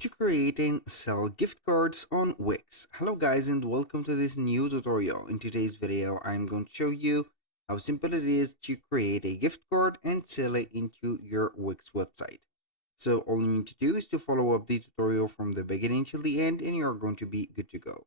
to create and sell gift cards on Wix. Hello guys and welcome to this new tutorial. In today's video I'm going to show you how simple it is to create a gift card and sell it into your Wix website. So all you need to do is to follow up the tutorial from the beginning till the end and you're going to be good to go.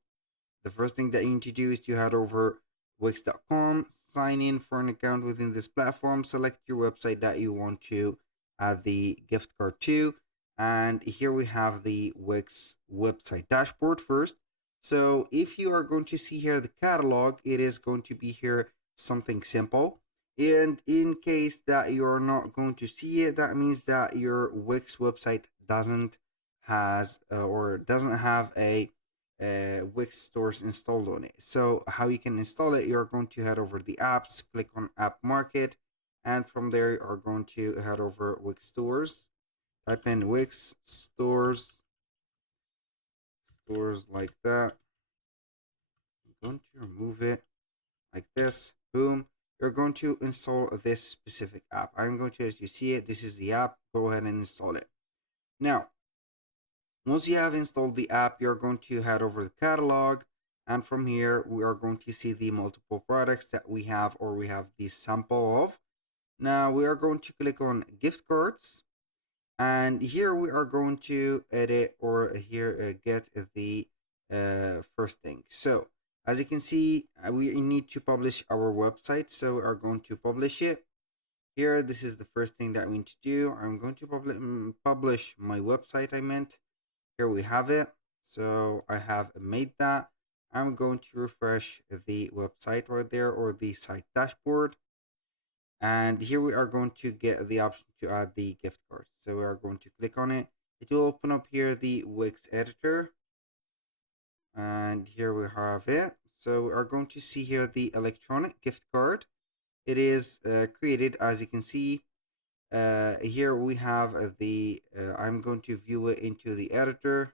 The first thing that you need to do is to head over wix.com, sign in for an account within this platform, select your website that you want to add the gift card to, and here we have the Wix website dashboard first. So if you are going to see here the catalog, it is going to be here something simple. And in case that you're not going to see it, that means that your Wix website doesn't have a Wix stores installed on it. So how you can install it, you're going to head over the apps, click on App Market, and from there you are going to head over Wix stores. Type in Wix stores like that. I'm going to remove it like this. Boom. You're going to install this specific app. I'm going to, as you see it, this is the app. Go ahead and install it. Now, once you have installed the app, you're going to head over the catalog. And from here, we are going to see the multiple products that we have or we have the sample of. Now, we are going to click on gift cards. And here we are going to edit or here get the first thing. So as you can see, we need to publish our website. So we are going to publish it. Here, this is the first thing that we need to do. I'm going to publish my website, I meant. Here we have it. So I have made that. I'm going to refresh the website right there or the site dashboard. And here we are going to get the option to add the gift cards. So we are going to click on it. It will open up here the Wix editor. And here we have it. So we are going to see here the electronic gift card. It is created, as you can see. Here we have I'm going to view it into the editor.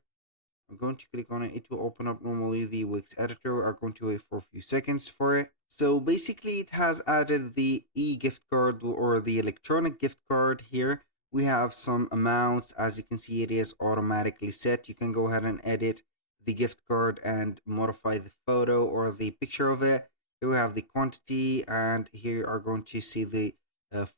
I'm going to click on it. It will open up normally the Wix editor. We are going to wait for a few seconds for it. So basically it has added the e-gift card or the electronic gift card here. We have some amounts. As you can see, it is automatically set. You can go ahead and edit the gift card and modify the photo or the picture of it. Here we have the quantity, and here you are going to see the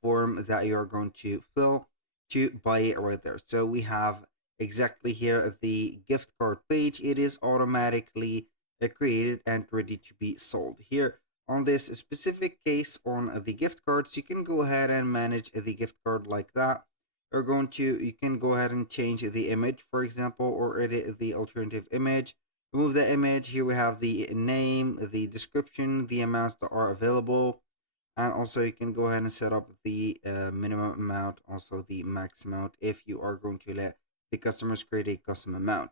form that you are going to fill to buy it right there. So we have exactly here the gift card page. It is automatically created and ready to be sold. Here on this specific case on the gift cards, you can go ahead and manage the gift card like that. You can go ahead and change the image, for example, or edit the alternative image. Remove the image. Here we have the name, the description, the amounts that are available, and also you can go ahead and set up the minimum amount, also the max amount if you are going to let the customers create a custom amount.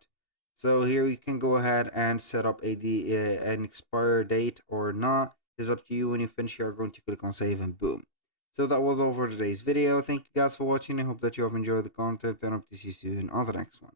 So here you can go ahead and set up an expire date or not. It's up to you. When you finish, you're going to click on save and boom. So that was all for today's video. Thank you guys for watching. I hope that you have enjoyed the content and hope to see you soon on the next one.